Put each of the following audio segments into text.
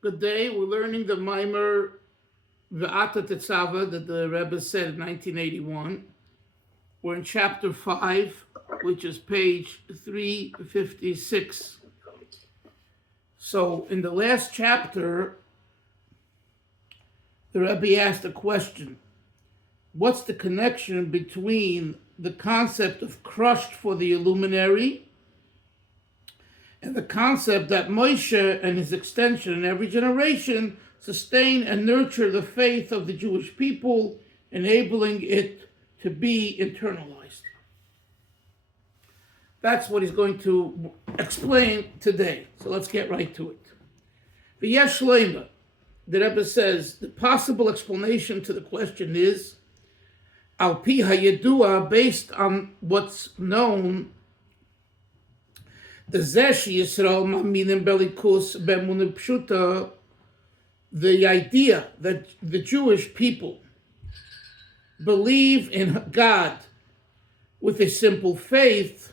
Good day. We're learning the Maamar Vata Titzave that the Rebbe said in 1981. We're in chapter 5, which is page 356. So in the last chapter, the Rebbe asked a question. What's the connection between the concept of crushed for the luminary and the concept that Moshe and his extension in every generation sustain and nurture the faith of the Jewish people, enabling it to be internalized? That's what he's going to explain today. So let's get right to it. V'yesh leima, the Rebbe says, the possible explanation to the question is, al pi hayedua, based on what's known, the Zesh Yisrael Ma'aminim Belikus B'emunah Pshuta, the idea that the Jewish people believe in God with a simple faith,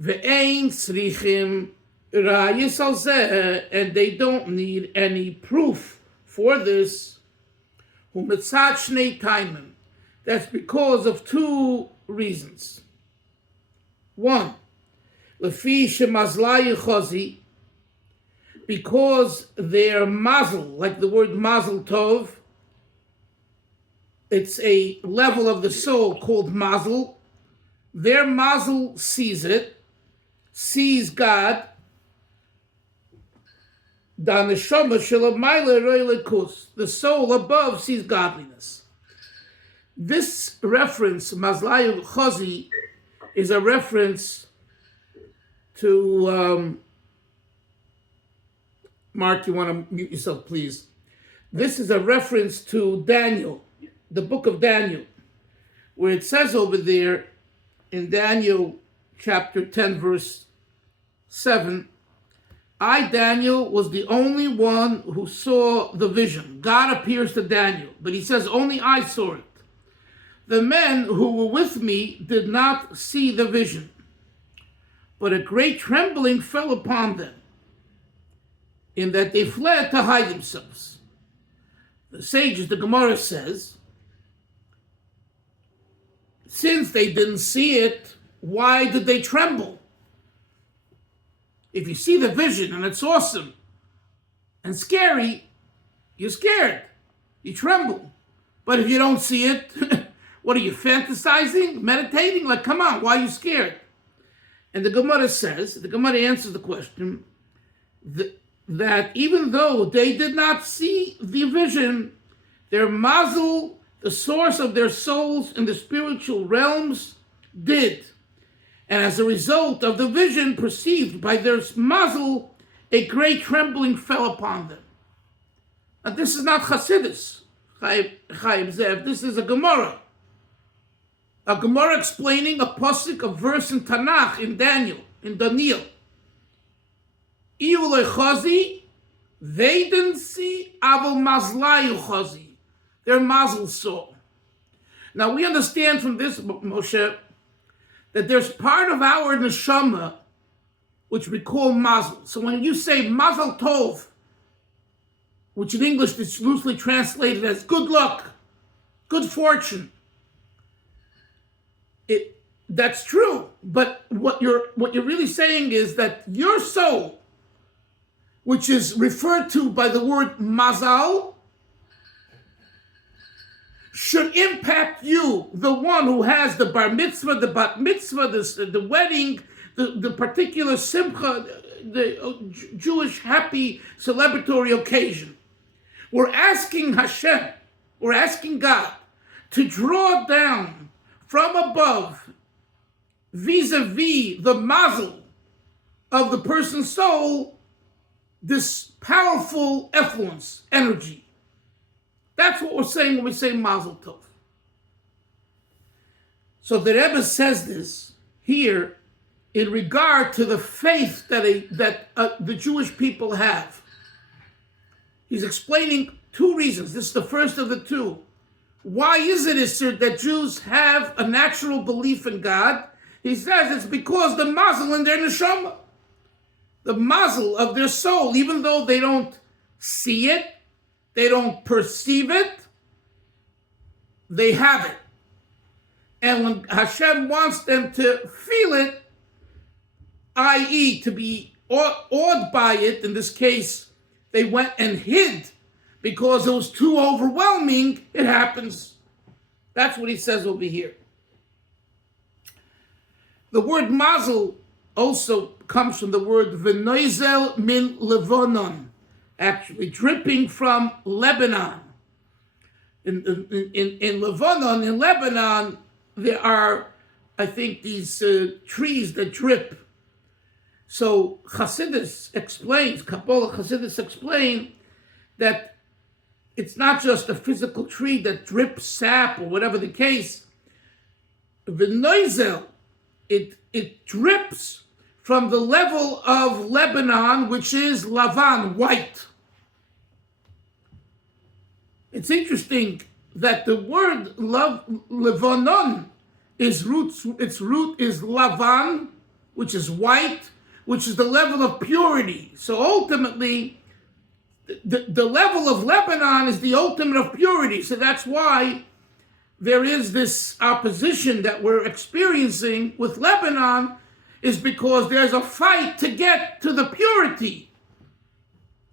ve'ein tzrichim ra'yis al zeh, and they don't need any proof for this, hu mitzad shnei taimim. That's because of two reasons. One, Lefi shemazlayu chozi, because their mazel, like the word mazel tov, it's a level of the soul called mazel. Their mazel sees it, sees God. The soul above sees godliness. This reference, mazlayu chozi, is a reference to, Mark, you want to mute yourself, please. This is a reference to Daniel, the book of Daniel, where it says over there in Daniel chapter 10, verse 7, I, Daniel, was the only one who saw the vision. God appears to Daniel, but he says, only I saw it. The men who were with me did not see the vision, but a great trembling fell upon them, in that they fled to hide themselves. The sages, the Gemara says, since they didn't see it, why did they tremble? If you see the vision and it's awesome and scary, you're scared. You tremble. But if you don't see it, what are you, fantasizing, meditating? Like, come on, why are you scared? And the Gemara says, the Gemara answers the question, that even though they did not see the vision, their mazel, the source of their souls in the spiritual realms, did. And as a result of the vision perceived by their mazel, a great trembling fell upon them. And this is not Chassidus, Chaim Zev, this is a Gemara. A Gemara explaining a pasuk, a verse in Tanakh, in Daniel, in Daniel. Iulei chazi, they didn't see, aval mazlayu chazi, their mazel saw. Now we understand from this, Moshe, that there's part of our neshama which we call mazel. So when you say mazel tov, which in English is loosely translated as good luck, good fortune, that's true. But what you're really saying is that your soul, which is referred to by the word mazal, should impact you, the one who has the bar mitzvah, the bat mitzvah, the wedding, the particular simcha, the Jewish happy celebratory occasion. We're asking Hashem, we're asking God to draw down from above, vis-a-vis the mazel of the person's soul, this powerful effluence, energy. That's what we're saying when we say mazel tov. So the Rebbe says this here in regard to the faith that the Jewish people have. He's explaining two reasons. This is the first of the two. Why is it, Isser, that Jews have a natural belief in God? He says it's because the mazel in their neshama. the mazel of their soul, even though they don't see it, they don't perceive it, they have it. And when Hashem wants them to feel it, i.e. to be awed by it, in this case, they went and hid because it was too overwhelming, it happens. That's what he says over here. The word mazel also comes from the word v'noizel min Levonon, actually dripping from Lebanon. In Lebanon, in Lebanon, there are, I think, these trees that drip. So Chassidus explains, Kabbalah Chassidus explain that it's not just a physical tree that drips sap or whatever the case. The noizel, it drips from the level of Lebanon, which is lavan, white. It's interesting that the word levanon, its root is lavan, which is white, which is the level of purity. So ultimately, the level of Lebanon is the ultimate of purity. So that's why there is this opposition that we're experiencing with Lebanon, is because there's a fight to get to the purity.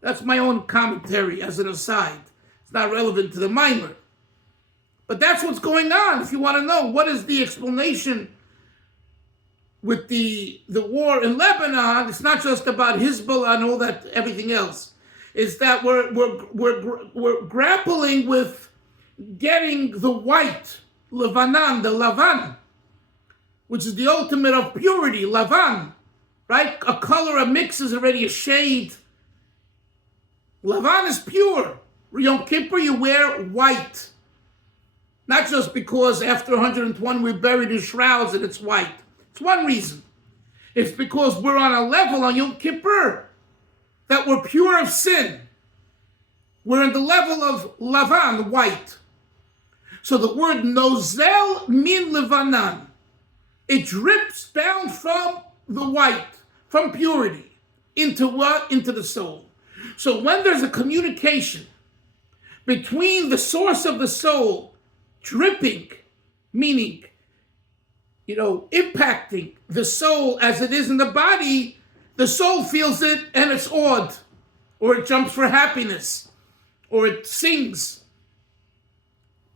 That's my own commentary as an aside. It's not relevant to the Maamar. But that's what's going on. If you want to know what is the explanation with the war in Lebanon, it's not just about Hezbollah and all that, everything else. Is that we're grappling with getting the white, Levanan, the Lavan, which is the ultimate of purity, Lavan, right? A color, a mix is already a shade. Lavan is pure. Yom Kippur, you wear white. Not just because after 120 we're buried in shrouds and it's white. It's one reason. It's because we're on a level on Yom Kippur that we're pure of sin. We're in the level of Lavan, white. So the word nozel min Levanan, it drips down from the white, from purity, into what? Into the soul. So when there's a communication between the source of the soul dripping, meaning, impacting the soul as it is in the body, the soul feels it and it's awed, or it jumps for happiness, or it sings.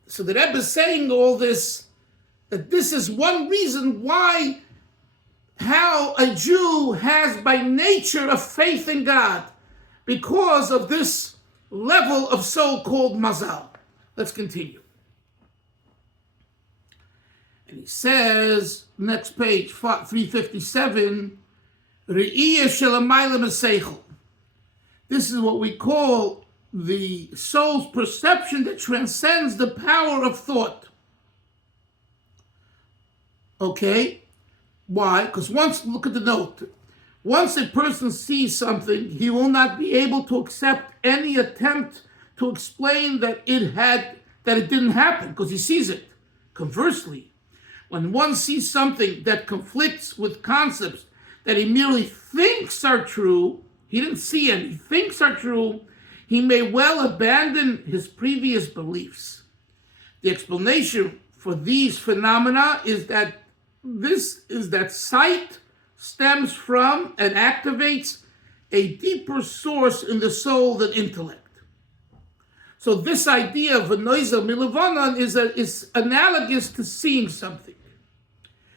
So the Rebbe is saying all this, that this is one reason how a Jew has by nature a faith in God, because of this level of soul called mazal. Let's continue. And he says, next page, 357, Re'iyah shelamayla meseichel. This is what we call the soul's perception that transcends the power of thought. Okay? Why? Because look at the note. Once a person sees something, he will not be able to accept any attempt to explain that it didn't happen, because he sees it. Conversely, when one sees something that conflicts with concepts that he merely thinks are true, he didn't see and he thinks are true, he may well abandon his previous beliefs. The explanation for these phenomena is that sight stems from and activates a deeper source in the soul than intellect. So this idea of v'noizel min Levanon is analogous to seeing something.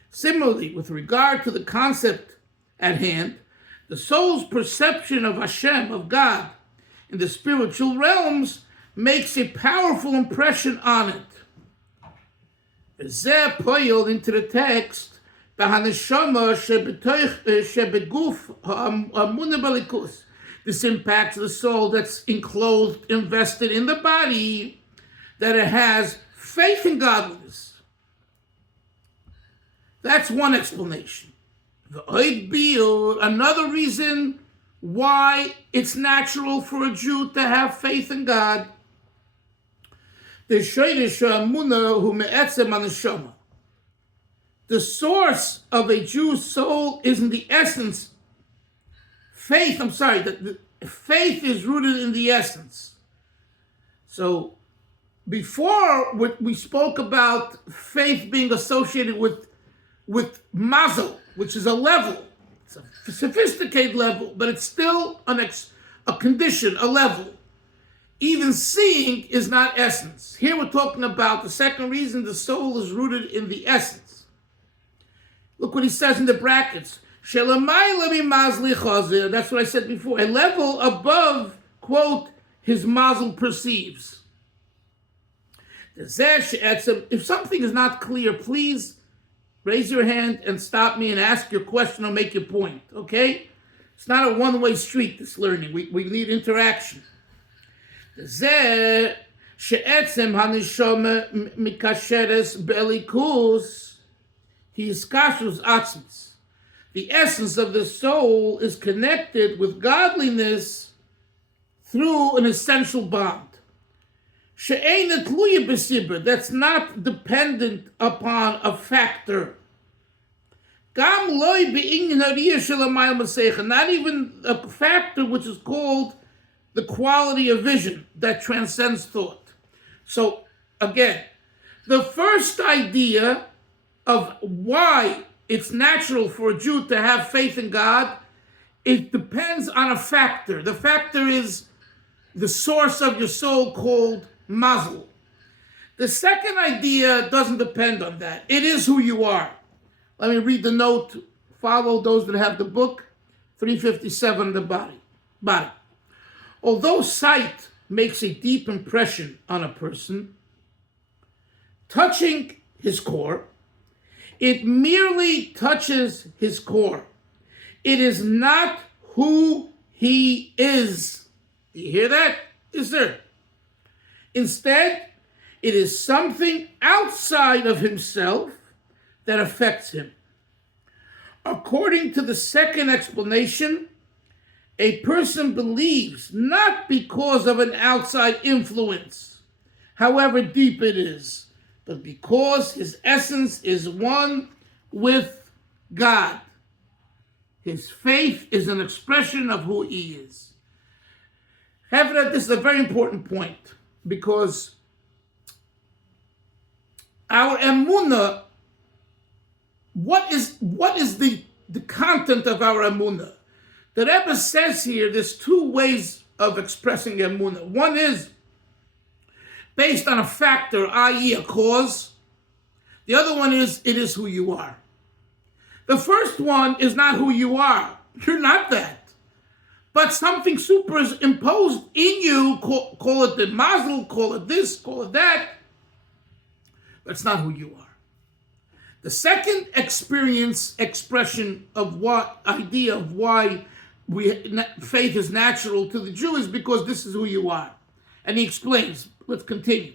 Similarly, with regard to the concept at hand, the soul's perception of Hashem, of God, in the spiritual realms makes a powerful impression on it. Zeh poyel into the text, this impacts the soul that's enclosed, invested in the body, that it has faith in godliness. That's one explanation. Another reason why it's natural for a Jew to have faith in God. The source of a Jew's soul is in the essence faith is rooted in the essence. So before we spoke about faith being associated with mazel, which is a level. It's a sophisticated level, but it's still a condition, a level. Even seeing is not essence. Here we're talking about the second reason the soul is rooted in the essence. Look what he says in the brackets. That's what I said before. A level above, quote, his mazel perceives. If something is not clear, please raise your hand and stop me and ask your question or make your point, okay? It's not a one-way street, this learning. We need interaction. The essence of the soul is connected with godliness through an essential bond. That's not dependent upon a factor. Not even a factor which is called the quality of vision that transcends thought. So, again, the first idea of why it's natural for a Jew to have faith in God, it depends on a factor. The factor is the source of your soul called mazel. The second idea doesn't depend on that. It is who you are. Let me read the note. Follow those that have the book. 357 the body. Although sight makes a deep impression on a person, touching his core, it merely touches his core. It is not who he is. Do you hear that? Yes, sir. Instead, it is something outside of himself that affects him. According to the second explanation, a person believes not because of an outside influence, however deep it is, but because his essence is one with God. His faith is an expression of who he is. This is a very important point, because our emunah, what is the content of our emunah? The Rebbe says here there's two ways of expressing emunah. One is based on a factor, i.e. a cause. The other one is, it is who you are. The first one is not who you are. You're not that. But something superimposed in you, call it the mazel, call it this, call it that. But it's not who you are. The second expression of idea of why faith is natural to the Jew is because this is who you are. And he explains, let's continue.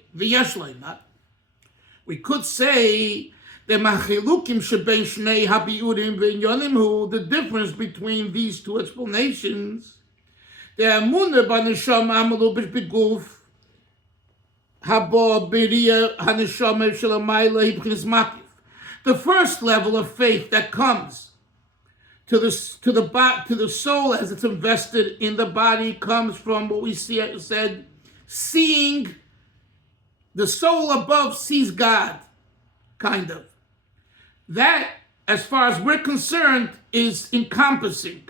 We could say the difference between these two explanations. The first level of faith that comes to the soul as it's invested in the body comes from what we said, seeing. The soul above sees God, kind of. That, as far as we're concerned, is encompassing.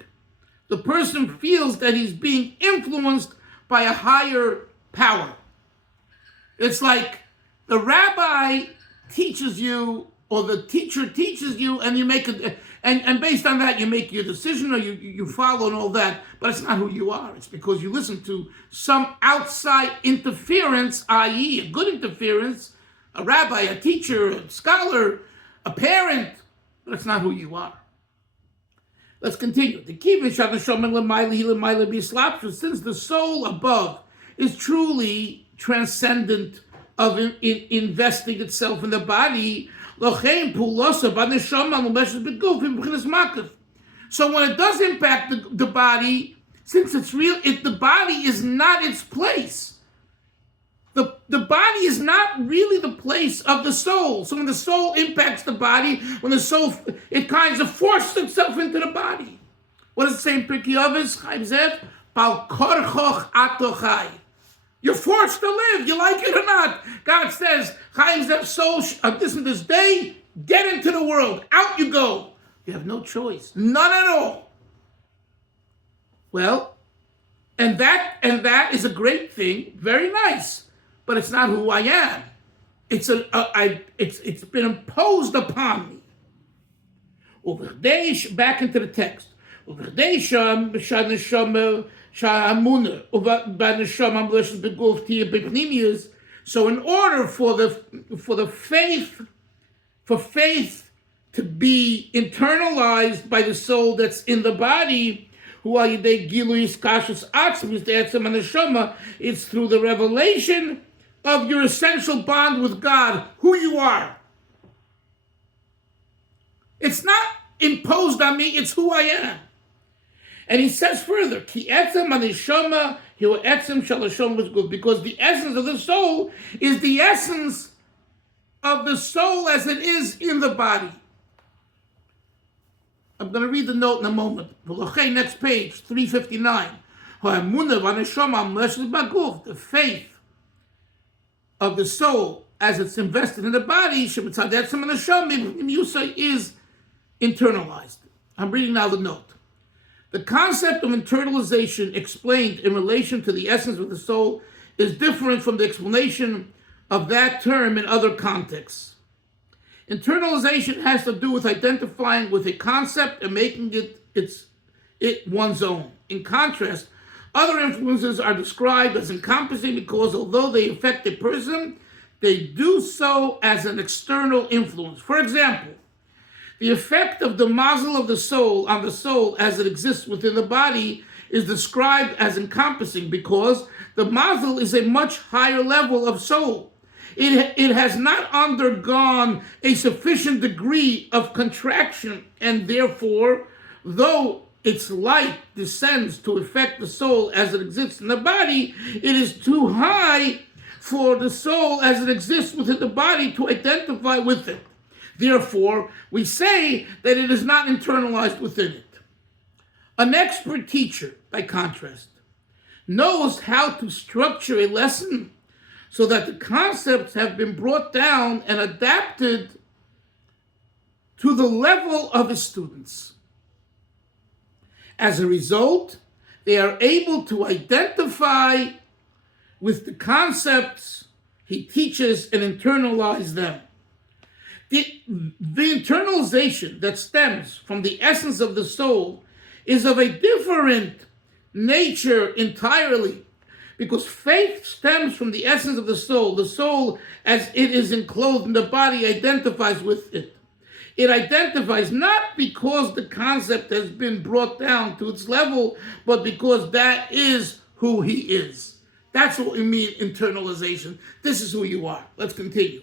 The person feels that he's being influenced by a higher power. It's like the rabbi teaches you, or the teacher teaches you, and you make and based on that you make your decision, or you follow and all that, but it's not who you are. It's because you listen to some outside interference, i.e. a good interference, a rabbi, a teacher, a scholar, a parent, but it's not who you are. Let's continue. Since the soul above is truly transcendent of investing itself in the body, so when it does impact the body, since it's real, the body is not its place. The body is not really the place of the soul. So when the soul impacts the body, it kind of forces itself into the body. What does it say in Pirkei Avos? Chaim Zev, Bal korchoch atochai. You're forced to live. You like it or not. God says, Chaim Zev, soul, this day, get into the world. Out you go. You have no choice. None at all. Well, and that is a great thing. Very nice. But it's not who I am. It's been imposed upon me. Back into the text. So in order for faith to be internalized by the soul that's in the body, it's through the revelation of your essential bond with God, who you are. It's not imposed on me, it's who I am. And he says further, because the essence of the soul is the essence of the soul as it is in the body. I'm going to read the note in a moment. Next page, 359. The faith of the soul as it's invested in the body is internalized. I'm reading now the note. The concept of internalization explained in relation to the essence of the soul is different from the explanation of that term in other contexts. Internalization has to do with identifying with a concept and making it one's own. In contrast, other influences are described as encompassing because although they affect a person, they do so as an external influence. For example, the effect of the mazel of the soul on the soul as it exists within the body is described as encompassing because the mazel is a much higher level of soul. It has not undergone a sufficient degree of contraction, and therefore, though its light descends to affect the soul as it exists in the body, it is too high for the soul as it exists within the body to identify with it. Therefore, we say that it is not internalized within it. An expert teacher, by contrast, knows how to structure a lesson so that the concepts have been brought down and adapted to the level of his students. As a result, they are able to identify with the concepts he teaches and internalize them. The internalization that stems from the essence of the soul is of a different nature entirely, because faith stems from the essence of the soul. The soul, as it is enclosed in the body, identifies with it. It identifies not because the concept has been brought down to its level, but because that is who he is. That's what we mean internalization. This is who you are. Let's continue.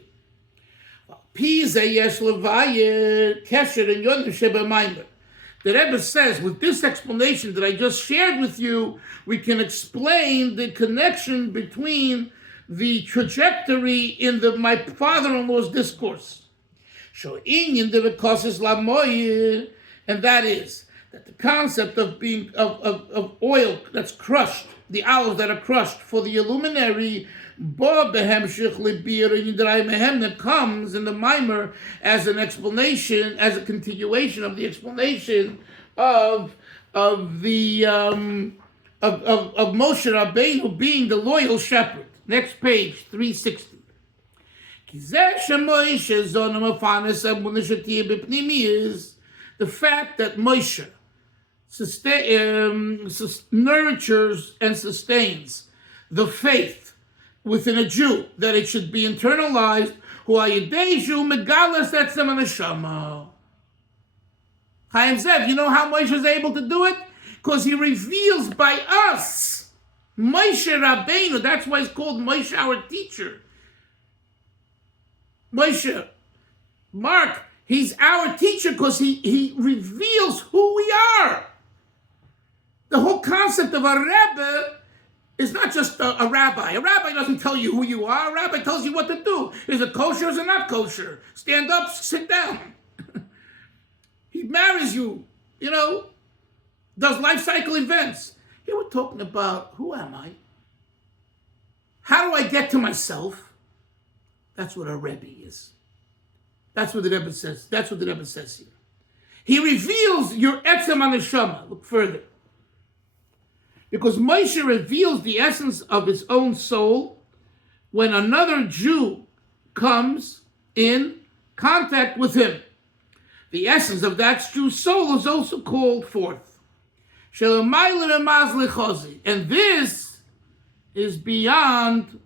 The Rebbe says, with this explanation that I just shared with you, we can explain the connection between the trajectory in my father-in-law's discourse. And that is that the concept of being of oil that's crushed, the olives that are crushed for the luminary, that comes in the Maamar as an explanation, as a continuation of the explanation of Moshe Rabbeinu being the loyal shepherd. Next page, 360. Is the fact that Moshe nurtures and sustains the faith within a Jew, that it should be internalized. Chaim Zev, you know how Moshe is able to do it? Because he reveals by us. Moshe Rabbeinu, that's why he's called Moshe, our teacher. Moshe, Mark, he's our teacher because he reveals who we are. The whole concept of a Rebbe is not just a rabbi. A rabbi doesn't tell you who you are. A rabbi tells you what to do. Is it kosher or is it not kosher? Stand up, sit down. He marries you, does life cycle events. Here we're talking about, who am I? How do I get to myself? That's what a Rebbe is. That's what the Rebbe says. That's what the Rebbe says here. He reveals your etzem haneshama. Look further. Because Moshe reveals the essence of his own soul when another Jew comes in contact with him. The essence of that Jew's soul is also called forth. And this is beyond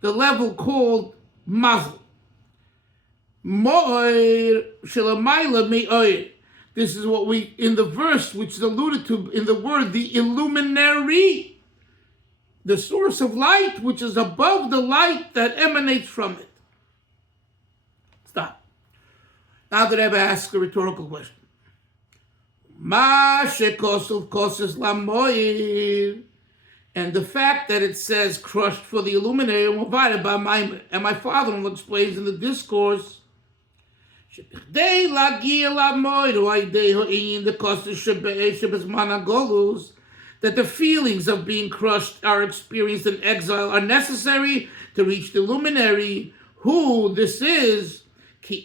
the level called mazel. This is what we, in the verse which is alluded to in the word, the illuminary, the source of light which is above the light that emanates from it. Stop. Now the Rebbe asks a rhetorical question. And the fact that it says crushed for the illuminary and my father-in-law explains in the discourse that the feelings of being crushed are experienced in exile are necessary to reach the luminary, who this is, for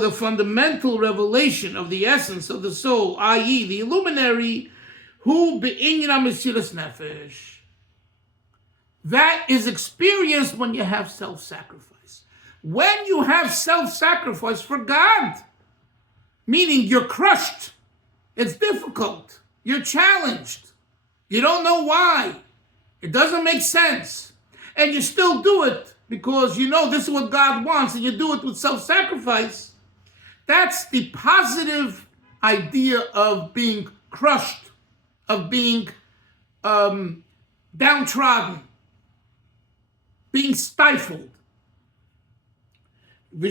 the fundamental revelation of the essence of the soul, i.e. the illuminary, who nefesh. That is experienced when you have self-sacrifice. When you have self-sacrifice for God, meaning you're crushed, it's difficult, you're challenged, you don't know why, it doesn't make sense, and you still do it because you know this is what God wants, and you do it with self-sacrifice. That's the positive idea of being crushed, of being downtrodden, being stifled. And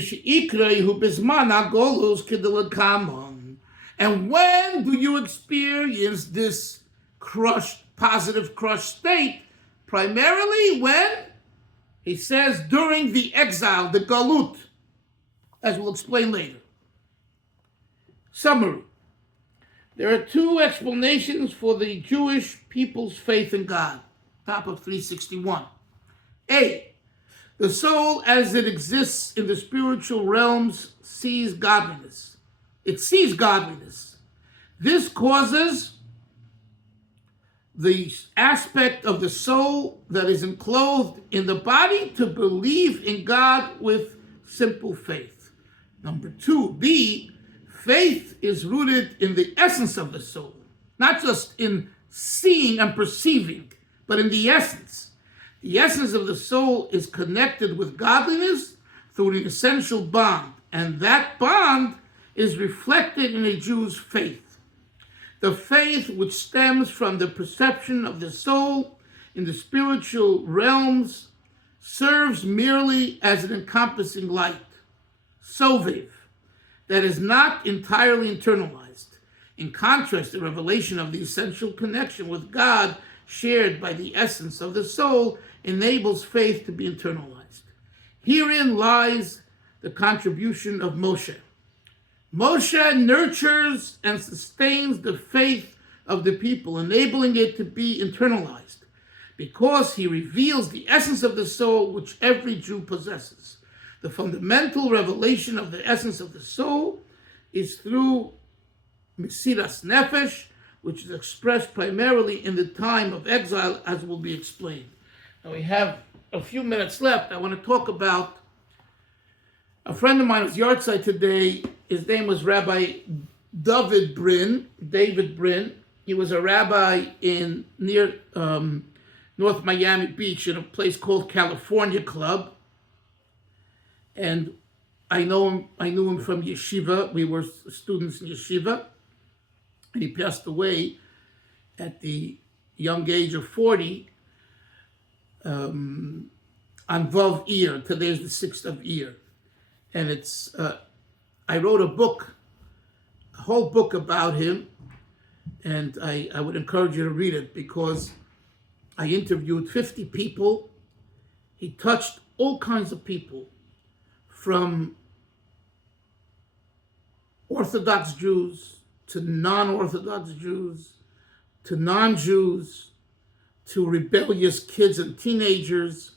when do you experience this crushed, positive crushed state? Primarily when he says during the exile, the galut, as we'll explain later. Summary. There are two explanations for the Jewish people's faith in God. Top of 361. A. The soul as it exists in the spiritual realms sees godliness. It sees godliness. This causes the aspect of the soul that is enclosed in the body to believe in God with simple faith. Number two, B, faith is rooted in the essence of the soul, not just in seeing and perceiving, but in the essence. The essence of the soul is connected with godliness through an essential bond, and that bond is reflected in a Jew's faith. The faith which stems from the perception of the soul in the spiritual realms serves merely as an encompassing light, sovev, that is not entirely internalized. In contrast, the revelation of the essential connection with God shared by the essence of the soul enables faith to be internalized. Herein lies the contribution of Moshe. Moshe nurtures and sustains the faith of the people, enabling it to be internalized, because he reveals the essence of the soul which every Jew possesses. The fundamental revelation of the essence of the soul is through Mesiras Nefesh, which is expressed primarily in the time of exile, as will be explained. Now we have a few minutes left. I want to talk about a friend of mine whose yahrzeit today. His name was Rabbi David Brin. He was a rabbi in near North Miami Beach in a place called California Club. And I knew him from yeshiva. We were students in yeshiva. And he passed away at the young age of 40 on Vav Iyar. Today's the 6th of Iyar. And it's, I wrote a whole book about him, and I would encourage you to read it because I interviewed 50 people. He touched all kinds of people, from Orthodox Jews to non-Orthodox Jews, to non-Jews, to rebellious kids and teenagers.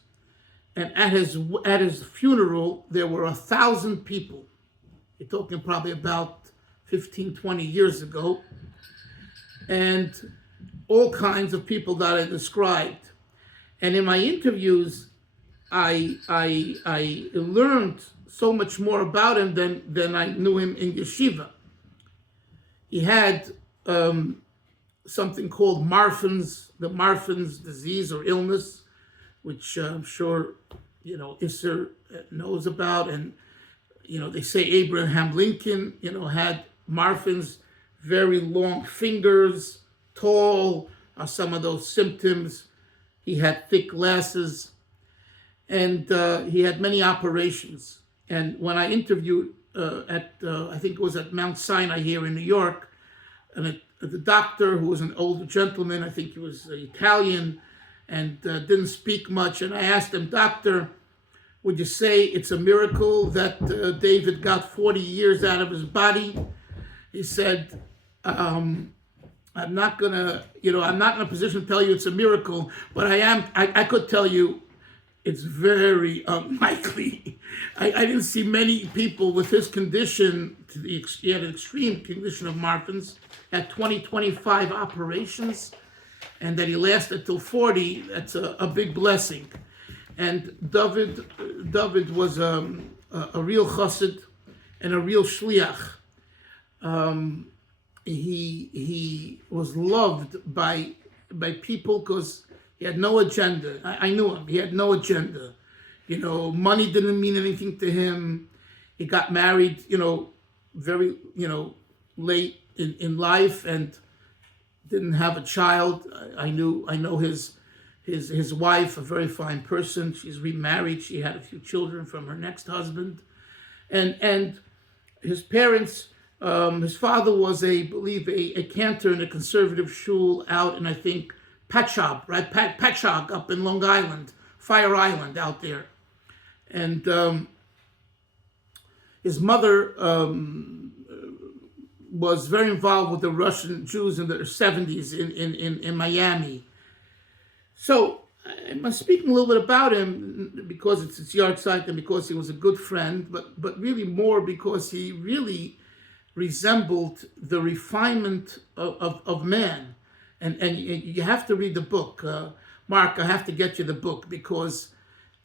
And at his funeral, there were 1,000 people. You're talking probably about 15, 20 years ago. And all kinds of people that I described. And in my interviews, I learned so much more about him than I knew him in yeshiva. He had something called the Marfan's disease or illness, which I'm sure, Isser knows about. And, they say Abraham Lincoln, had Marfan's very long fingers, tall, are some of those symptoms. He had thick glasses, and he had many operations. And when I interviewed I think it was at Mount Sinai here in New York, and the doctor, who was an older gentleman, I think he was Italian, and didn't speak much, and I asked him, "Doctor, would you say it's a miracle that David got 40 years out of his body?" He said, I'm not in a position to tell you it's a miracle, but I could tell you it's very unlikely. I didn't see many people with his condition, he had an extreme condition of Marfan's, had 25 operations, and that he lasted till 40, that's a big blessing. And David was a real chassid and a real shliach. He was loved by people because he had no agenda. I knew him. He had no agenda. Money didn't mean anything to him. He got married, very, late in life and didn't have a child. I know his wife, a very fine person. She's remarried. She had a few children from her next husband. And his parents, his father was I believe a cantor in a conservative shul out in, I think, Patchogue, right? Patchogue up in Long Island, Fire Island out there. And his mother was very involved with the Russian Jews in the 70s in Miami. So I'm speaking a little bit about him because it's his yard site and because he was a good friend, but really more because he really resembled the refinement of man. And you have to read the book. Mark, I have to get you the book because,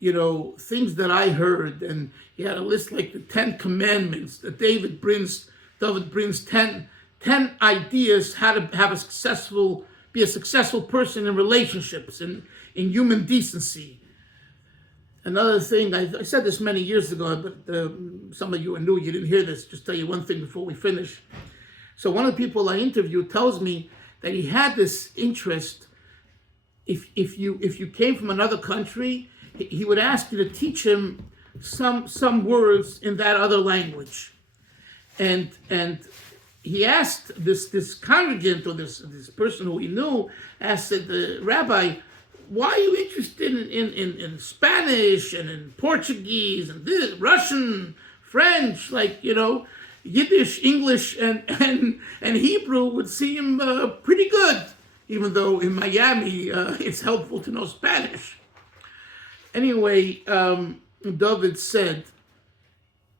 things that I heard, and he had a list like the 10 Commandments that David brings 10 ideas how to be a successful person in relationships and in human decency. Another thing, I said this many years ago, but some of you are new, you didn't hear this. Just tell you one thing before we finish. So one of the people I interviewed tells me that he had this interest. If you came from another country, he would ask you to teach him some words in that other language. And he asked this congregant or this person who he knew, said, "Rabbi, why are you interested in Spanish and in Portuguese and this, Russian, French, Yiddish, English, and Hebrew would seem pretty good, even though in Miami it's helpful to know Spanish." Anyway, David said,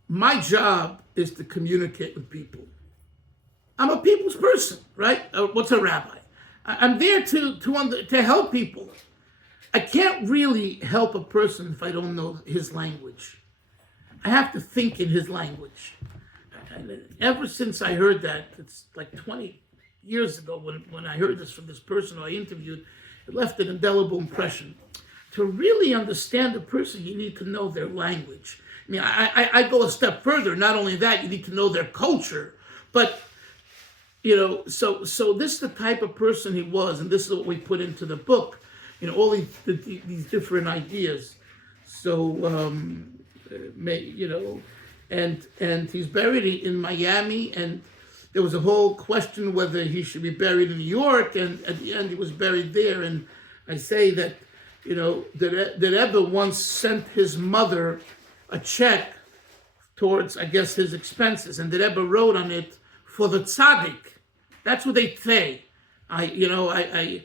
"My job is to communicate with people. I'm a people's person, right? What's a rabbi? I'm there to help people. I can't really help a person if I don't know his language. I have to think in his language." And ever since I heard that, it's like 20 years ago when I heard this from this person who I interviewed, it left an indelible impression. To really understand a person, you need to know their language. I mean, I go a step further. Not only that, you need to know their culture. But, so this is the type of person he was, and this is what we put into the book. All these different ideas. So, and he's buried in Miami, and there was a whole question whether he should be buried in New York, and at the end he was buried there. And I say that, that Rebbe once sent his mother a check towards, I guess, his expenses, and the Rebbe wrote on it, "For the tzaddik." That's what they say. They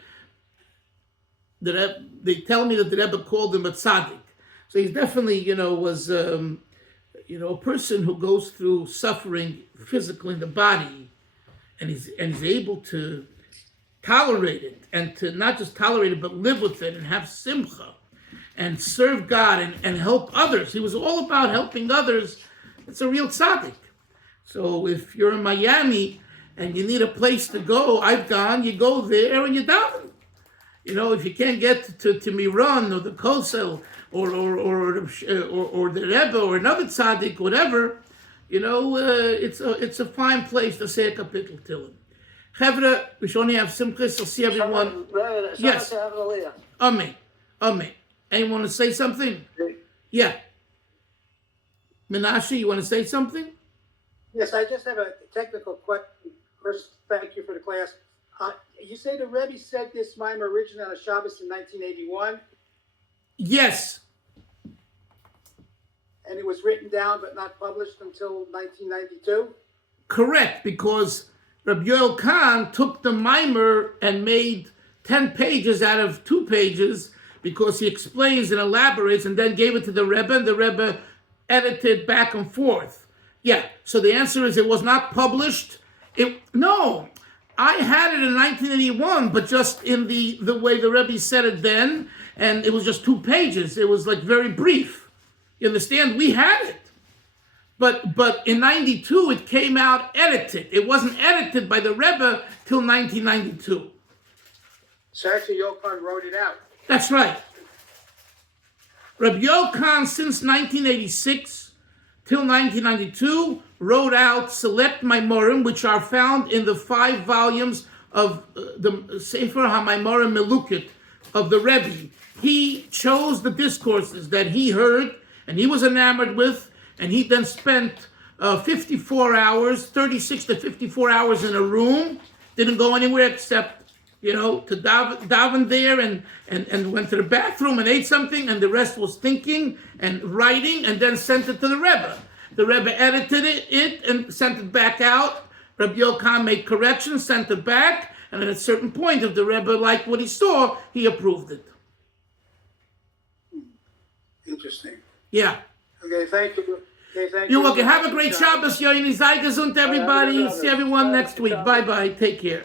tell me that the Rebbe called him a tzaddik. So he's definitely, was, a person who goes through suffering physically in the body, and he's able to tolerate it, and to not just tolerate it, but live with it and have simcha and serve God and help others. He was all about helping others. It's a real tzaddik. So if you're in Miami and you need a place to go, I've gone, you go there and you daven. If you can't get to Miran or the Kosel or the Rebbe or another tzaddik, whatever, it's a fine place to say a kapitel Tehillim. Chevra, we should only have simchas. I'll see everyone. Yes. Amen. Anyone want to say something? Yeah. Menashe, you want to say something? Yes, I just have a technical question. First, thank you for the class. You say the Rebbe said this Maamar originally on a Shabbos in 1981? Yes. And it was written down but not published until 1992? Correct, because Rabbi Yoel Kahn took the Maamar and made 10 pages out of 2 pages because he explains and elaborates, and then gave it to the Rebbe, and the Rebbe edited back and forth. Yeah, so the answer is it was not published. No, I had it in 1981, but just in the way the Rebbe said it then, and it was just 2 pages. It was like very brief. You understand? We had it. But in 92, it came out edited. It wasn't edited by the Rebbe till 1992. So actually, Yochanan wrote it out. That's right. Rabbi Yoel Kahn, since 1986 till 1992, wrote out select Maimorim, which are found in the 5 volumes of the Sefer HaMaimorim Melukit of the Rebbe. He chose the discourses that he heard and he was enamored with, and he then spent 54 hours, 36 to 54 hours in a room, didn't go anywhere except, to daven there, and went to the bathroom and ate something, and the rest was thinking and writing, and then sent it to the Rebbe. The Rebbe edited it and sent it back out. Rabbi Yoel Kahn made corrections, sent it back, and at a certain point, if the Rebbe liked what he saw, he approved it. Interesting. Yeah. Okay, thank you. Okay, thank you. You're welcome. Have a great Shabbos. Yoini Zay gesund, everybody. See everyone next week. Bye-bye. Take care.